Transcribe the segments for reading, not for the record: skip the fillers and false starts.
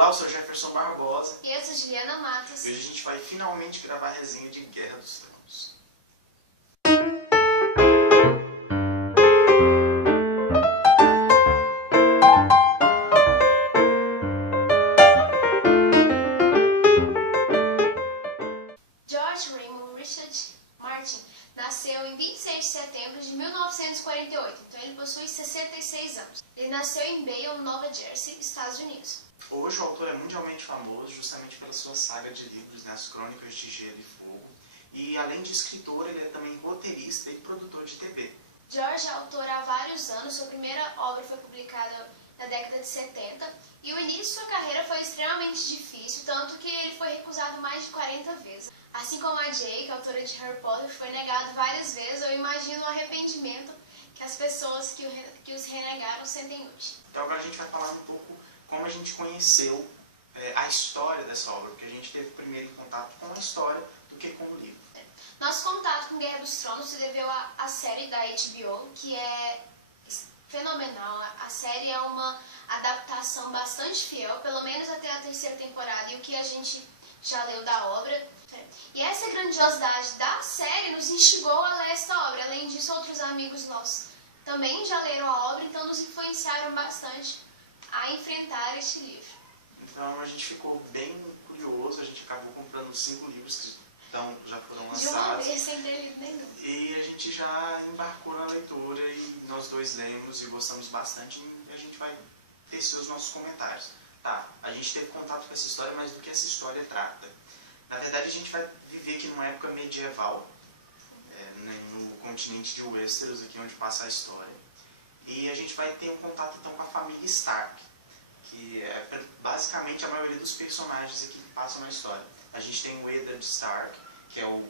Olá, eu sou Jefferson Barbosa. E eu sou Juliana Matos. E hoje a gente vai finalmente gravar a resenha de Guerra dos Tronos. George Raymond Richard Martin nasceu em 26 de setembro de 1948, então ele possui 66 anos. Ele nasceu em Bayonne, Nova Jersey, Estados Unidos. Hoje o autor é mundialmente famoso justamente pela sua saga de livros, As Crônicas de Gelo e Fogo. E além de escritor, ele é também roteirista e produtor de TV. George é autor há vários anos, sua primeira obra foi publicada na década de 70 e o início de sua carreira foi extremamente difícil, tanto que ele foi recusado mais de 40 vezes. Assim como a J.K., autora de Harry Potter, foi negado várias vezes, eu imagino o arrependimento que as pessoas que os renegaram sentem hoje. Então agora a gente vai falar um pouco como a gente conheceu a história dessa obra, porque a gente teve primeiro contato com a história do que com o livro. Nosso contato com Guerra dos Tronos se deveu à série da HBO, que é fenomenal. A série é uma adaptação bastante fiel, pelo menos até a terceira temporada, e o que a gente já leu da obra. E essa grandiosidade da série nos instigou a ler esta obra. Além disso, outros amigos nossos também já leram a obra, então nos influenciaram bastante a enfrentar este livro. Então a gente ficou bem curioso, a gente acabou comprando 5 livros que já foram lançados. De uma vez, sem ter lido nenhum. E a gente já embarcou na leitura e nós dois lemos e gostamos bastante e a gente vai tecer os nossos comentários. Tá, a gente teve contato com essa história, mas do que essa história trata? Na verdade a gente vai viver aqui numa época medieval, no continente de Westeros, aqui onde passa a história. E a gente vai ter um contato então com a família Stark, que é basicamente a maioria dos personagens aqui que passam na história. A gente tem o Eddard Stark, que é o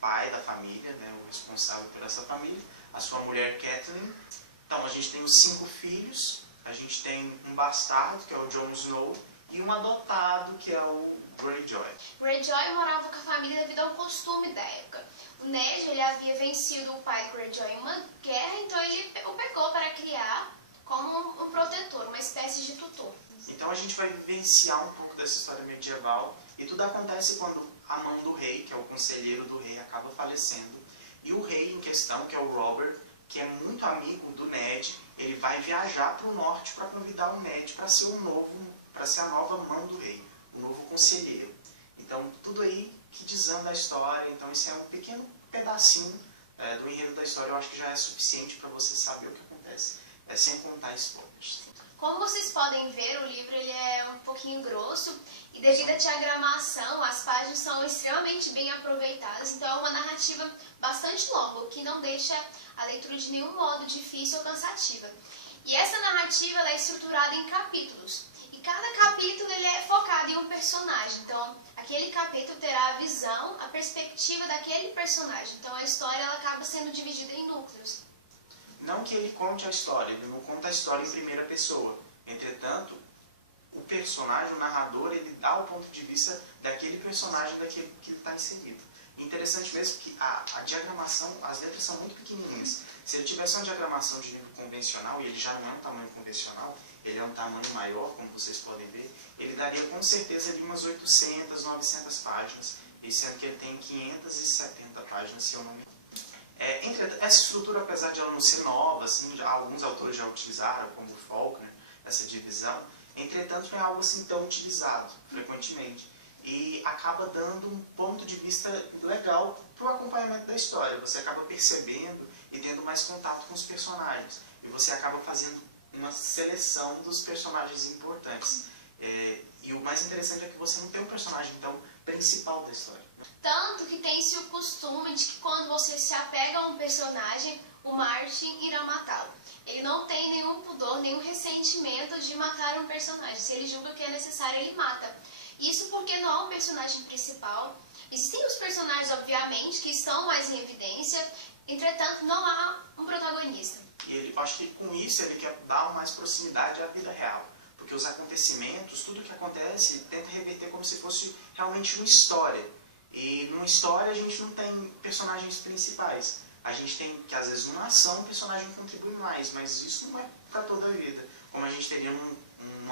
pai da família, o responsável por essa família, a sua mulher Catelyn. Então a gente tem os 5 filhos, a gente tem um bastardo, que é o Jon Snow, e um adotado, que é o Greyjoy. Greyjoy morava com a família devido a um costume da época. O Ned ele havia vencido o pai de Greyjoy em uma guerra, então ele o pegou para criar como um protetor, uma espécie de tutor. Então a gente vai vivenciar um pouco dessa história medieval, e tudo acontece quando a mão do rei, que é o conselheiro do rei, acaba falecendo, e o rei em questão, que é o Robert, que é muito amigo do Ned, ele vai viajar para o norte para convidar o Ned para ser a nova mão do rei, o novo conselheiro. Então tudo aí que desanda a história, então esse é um pequeno pedacinho do enredo da história, eu acho que já é suficiente para você saber o que acontece, sem contar spoilers. Como vocês podem ver, o livro ele é um pouquinho grosso e devido à diagramação, as páginas são extremamente bem aproveitadas, então é uma narrativa bastante longa, o que não deixa a leitura de nenhum modo difícil ou cansativa. E essa narrativa ela é estruturada em capítulos, e cada capítulo ele é focado em um personagem, então aquele capítulo terá a visão, a perspectiva daquele personagem, então a história ela acaba sendo dividida em núcleos. Não que ele conte a história, ele não conta a história em primeira pessoa. Entretanto, o personagem, o narrador, ele dá o ponto de vista daquele personagem daquele que ele está inserido. Interessante mesmo que a diagramação, as letras são muito pequenininhas. Se ele tivesse uma diagramação de livro convencional, e ele já não é um tamanho convencional, ele é um tamanho maior, como vocês podem ver, ele daria com certeza ali umas 800, 900 páginas, e sendo que ele tem 570 páginas, se eu não me engano. Essa estrutura, apesar de ela não ser nova, assim, alguns autores já utilizaram, como o Faulkner, essa divisão, entretanto não é algo assim tão utilizado frequentemente. E acaba dando um ponto de vista legal para o acompanhamento da história. Você acaba percebendo e tendo mais contato com os personagens. E você acaba fazendo uma seleção dos personagens importantes. E o mais interessante é que você não tem um personagem então principal da história. Tanto que tem-se o costume de que quando você se apega a um personagem, o Martin irá matá-lo. Ele não tem nenhum pudor, nenhum ressentimento de matar um personagem. Se ele julga que é necessário, ele mata. Isso porque não há um personagem principal. Existem os personagens, obviamente, que estão mais em evidência, entretanto, não há um protagonista. E ele, acho que com isso ele quer dar mais proximidade à vida real. Porque os acontecimentos, tudo que acontece, ele tenta reverter como se fosse realmente uma história. E numa história a gente não tem personagens principais. A gente tem que às vezes numa ação o personagem contribui mais, mas isso não é para toda a vida. Como a gente teria num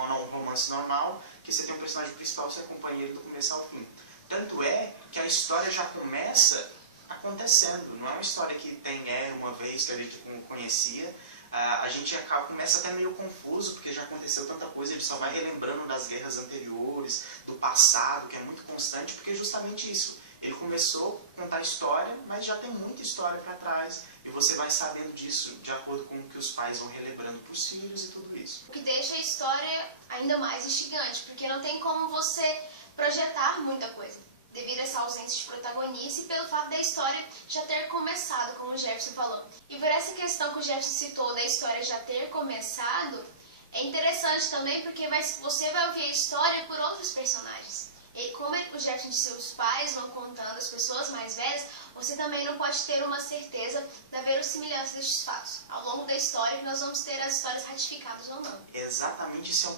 um romance normal, que você tem um personagem principal, você acompanha ele do começo ao fim. Tanto é que a história já começa acontecendo. Não é uma história que tem uma vez que a gente conhecia. A gente começa até meio confuso, porque já aconteceu tanta coisa, ele só vai relembrando das guerras anteriores, do passado, que é muito constante, porque é justamente isso. Ele começou a contar história, mas já tem muita história para trás, e você vai sabendo disso de acordo com o que os pais vão relembrando para os filhos e tudo isso. O que deixa a história ainda mais instigante, porque não tem como você projetar muita coisa, devido a essa ausência de protagonista e pelo fato da história já ter começado, como o Jefferson falou. E por essa questão que o Jefferson citou da história já ter começado, é interessante também porque você vai ouvir a história por outros personagens. E como o Jefferson disse, os pais vão contando, as pessoas mais velhas, você também não pode ter uma certeza da verossimilhança destes fatos. Ao longo da história, nós vamos ter as histórias ratificadas ou não. Exatamente, esse é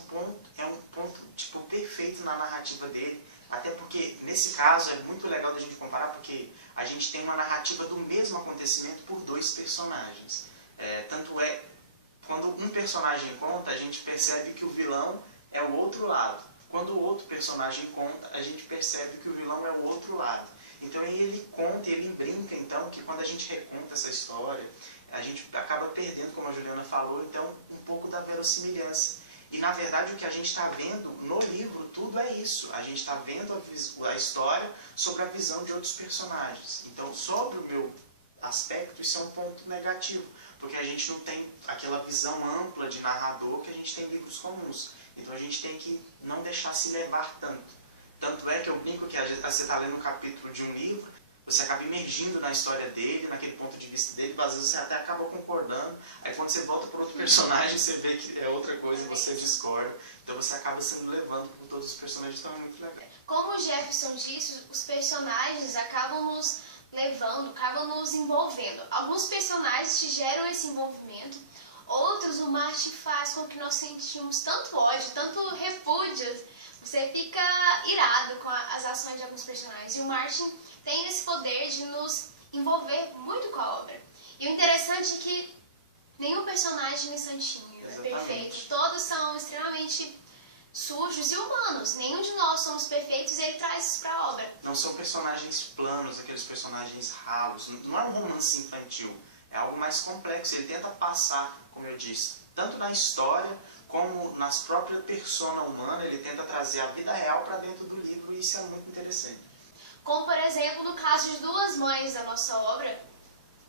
um ponto tipo, perfeito na narrativa dele. Até porque, nesse caso, é muito legal da gente comparar, porque a gente tem uma narrativa do mesmo acontecimento por dois personagens. Tanto é, quando um personagem conta, a gente percebe que o vilão é o outro lado. Quando o outro personagem conta, a gente percebe que o vilão é o outro lado. Então ele conta, ele brinca, então, que quando a gente reconta essa história, a gente acaba perdendo, como a Juliana falou, então, um pouco da verossimilhança. E, na verdade, o que a gente está vendo no livro, tudo é isso. A gente está vendo a história sobre a visão de outros personagens. Então, sobre o meu aspecto, isso é um ponto negativo, porque a gente não tem aquela visão ampla de narrador que a gente tem em livros comuns. Então, a gente tem que não deixar se levar tanto. Tanto é que eu brinco que às vezes você está lendo um capítulo de um livro, você acaba imergindo na história dele, naquele ponto de vista dele, às vezes você até acaba concordando, aí quando você volta para outro personagem, você vê que é outra coisa e você discorda, então você acaba sendo levando por todos os personagens, então é muito legal. Como o Jefferson disse, os personagens acabam nos levando, acabam nos envolvendo. Alguns personagens te geram esse envolvimento, outros o Martin faz com que nós sentimos tanto ódio, tanto repúdio, você fica irado com as ações de alguns personagens. E o Martin tem esse poder de nos envolver muito com a obra. E o interessante é que nenhum personagem é santinho, é perfeito. Todos são extremamente sujos e humanos. Nenhum de nós somos perfeitos e ele traz isso para a obra. Não são personagens planos, aqueles personagens ralos. Não é um romance infantil. É algo mais complexo. Ele tenta passar, como eu disse, tanto na história como nas próprias persona humana, ele tenta trazer a vida real para dentro do livro e isso é muito interessante. Como, por exemplo, no caso de duas mães da nossa obra,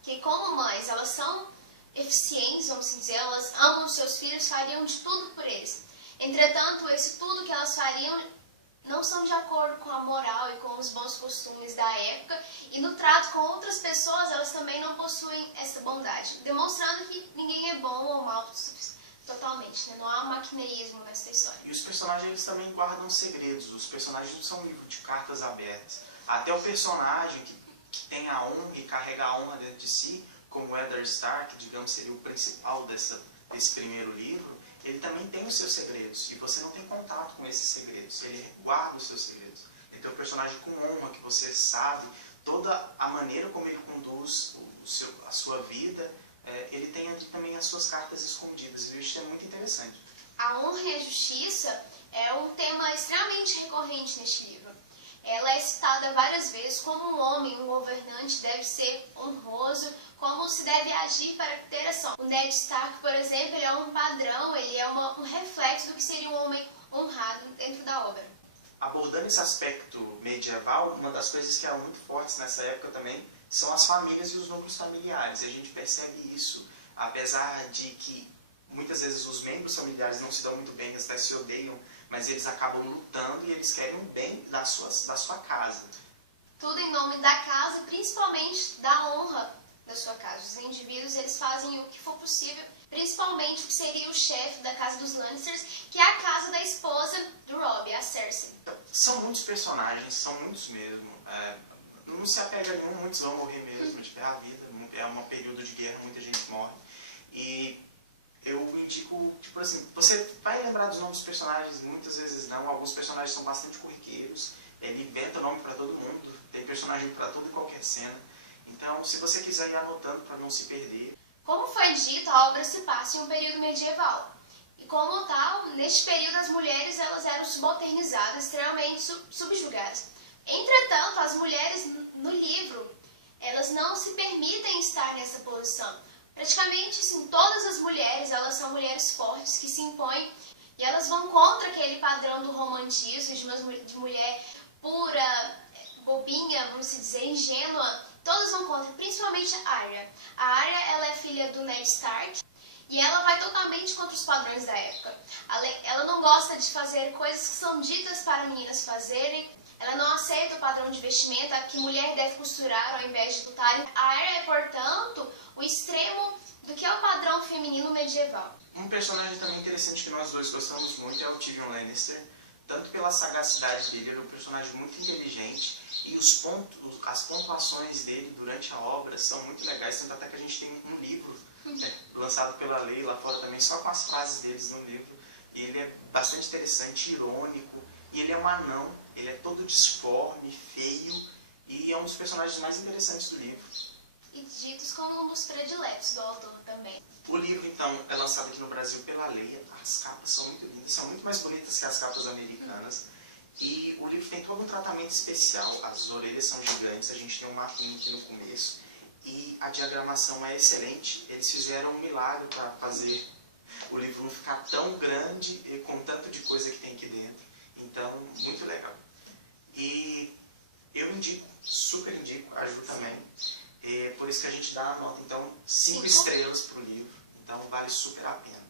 que como mães, elas são eficientes, vamos dizer, elas amam seus filhos, fariam de tudo por eles. Entretanto, esse tudo que elas fariam não são de acordo com a moral e com os bons costumes da época, e no trato com outras pessoas, elas também não possuem essa bondade, demonstrando que ninguém é bom ou mal totalmente, né? Não há maquineísmo nessa história. E os personagens eles também guardam segredos, os personagens não são um livro de cartas abertas. Até o personagem que tem a honra e carrega a honra dentro de si, como o Eddard Stark, digamos, seria o principal desse primeiro livro, ele também tem os seus segredos, e você não tem contato com esses segredos, ele guarda os seus segredos. Ele tem um personagem com honra, que você sabe toda a maneira como ele conduz a sua vida, ele tem ali também as suas cartas escondidas, e isso é muito interessante. A honra e a justiça é um tema extremamente recorrente neste livro. Ela é citada várias vezes como um homem, um governante deve ser honroso, como se deve agir para ter ação. O Ned Stark, por exemplo, ele é um padrão, ele é um reflexo do que seria um homem honrado dentro da obra. Abordando esse aspecto medieval, uma das coisas que eram muito fortes nessa época também são as famílias e os núcleos familiares. E a gente percebe isso, apesar de que muitas vezes os membros familiares não se dão muito bem, eles até se odeiam, mas eles acabam lutando e eles querem o bem da sua casa. Tudo em nome da casa e principalmente da honra da sua casa. Os indivíduos eles fazem o que for possível, principalmente o que seria o chefe da casa dos Lannisters, que é a casa da esposa do Robb, a Cersei. São muitos personagens, são muitos mesmo. Não se apega a nenhum, muitos vão morrer mesmo, tipo, é a vida, é um período de guerra, muita gente morre. E eu indico, tipo assim, você vai lembrar dos nomes dos personagens, muitas vezes não, alguns personagens são bastante corriqueiros, ele inventa nome para todo mundo, tem personagem para toda e qualquer cena. Então, se você quiser ir anotando para não se perder. Como foi dito, a obra se passa em um período medieval. E como tal, neste período as mulheres elas eram subalternizadas, extremamente subjugadas. Entretanto, as mulheres no livro, elas não se permitem estar nessa posição. Praticamente, assim, todas as mulheres, elas são mulheres fortes que se impõem e elas vão contra aquele padrão do romantismo, de mulher pura, bobinha, vamos dizer, ingênua. Todas vão contra, principalmente a Arya. A Arya, ela é filha do Ned Stark e ela vai totalmente contra os padrões da época. Ela não gosta de fazer coisas que são ditas para meninas fazerem. Ela não aceita o padrão de vestimenta que mulher deve costurar ao invés de lutar. A Arya é, portanto, o extremo do que é o padrão feminino medieval. Um personagem também interessante que nós dois gostamos muito é o Tyrion Lannister, tanto pela sagacidade dele, ele é um personagem muito inteligente e as pontuações dele durante a obra são muito legais, tanto até que a gente tem um livro lançado pela Lei lá fora também, só com as frases deles no livro, e ele é bastante interessante, irônico, e ele é um anão, ele é todo disforme, feio, e é um dos personagens mais interessantes do livro. E ditos como um dos prediletos do autor também. O livro, então, é lançado aqui no Brasil pela Leia. As capas são muito lindas, são muito mais bonitas que as capas americanas. E o livro tem todo um tratamento especial, as orelhas são gigantes, a gente tem um mapinha aqui no começo. E a diagramação é excelente, eles fizeram um milagre para fazer o livro não ficar tão grande e com tanto de coisa que tem aqui dentro. Então, muito legal. E eu indico, super indico, a Ju também. É por isso que a gente dá a nota, então, 5 estrelas para o livro. Então, vale super a pena.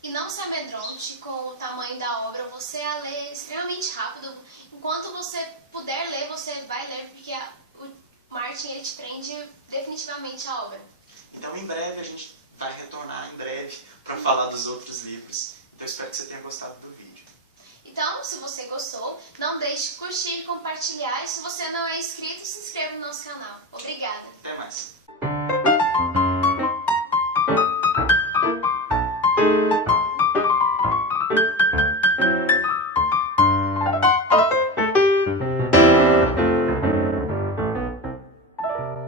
E não se amedronte com o tamanho da obra, você a lê extremamente rápido. Enquanto você puder ler, você vai ler, porque o Martin ele te prende definitivamente a obra. Então, em breve, a gente vai retornar em breve para falar dos outros livros. Então, espero que você tenha gostado do vídeo. Então, se você gostou, não deixe de curtir, compartilhar. E se você não é inscrito, se inscreva no nosso canal. Obrigada! Até mais!